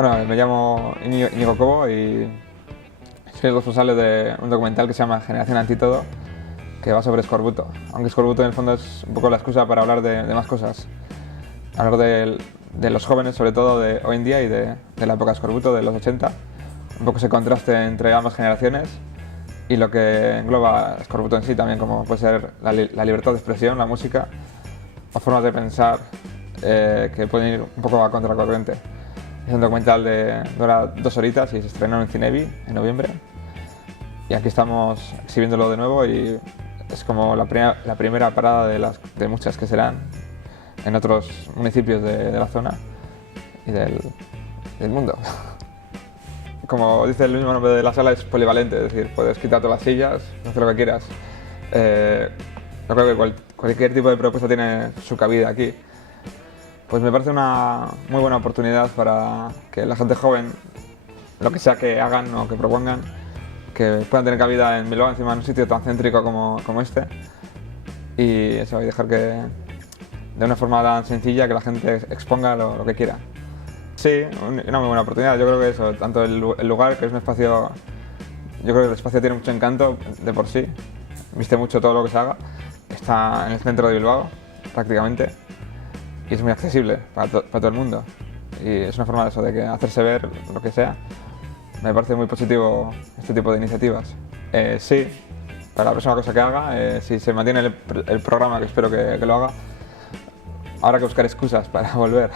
Bueno, me llamo Íñigo Cobo y soy el responsable de un documental que se llama Generación Antídoto, que va sobre escorbuto. Aunque escorbuto en el fondo es un poco la excusa para hablar de más cosas. Hablar de los jóvenes, sobre todo de hoy en día, y de la época de escorbuto, de los 80. Un poco ese contraste entre ambas generaciones y lo que engloba escorbuto en sí también, como puede ser la libertad de expresión, la música, o formas de pensar que pueden ir un poco a contracorriente. Es un documental dura 2 horitas y se estrenó en Cinebi en noviembre. Y aquí estamos exhibiéndolo de nuevo y es como la primera parada de muchas que serán en otros municipios de la zona y del mundo. Como dice el mismo nombre de la sala, es polivalente, es decir, puedes quitar todas las sillas, hacer lo que quieras. Yo creo que cualquier tipo de propuesta tiene su cabida aquí. Pues me parece una muy buena oportunidad para que la gente joven, lo que sea que hagan o que propongan, que puedan tener cabida en Bilbao, encima en un sitio tan céntrico como este. Y eso, y dejar que de una forma tan sencilla que la gente exponga lo que quiera. Sí, una muy buena oportunidad. Yo creo que eso, tanto el lugar, que es un espacio, yo creo que el espacio tiene mucho encanto de por sí, viste mucho todo lo que se haga, está en el centro de Bilbao, prácticamente, y es muy accesible para todo el mundo. Y es una forma de eso, de que hacerse ver lo que sea. Me parece muy positivo este tipo de iniciativas. Sí, para la próxima cosa que haga, si se mantiene el programa, que espero que lo haga, habrá que buscar excusas para volver.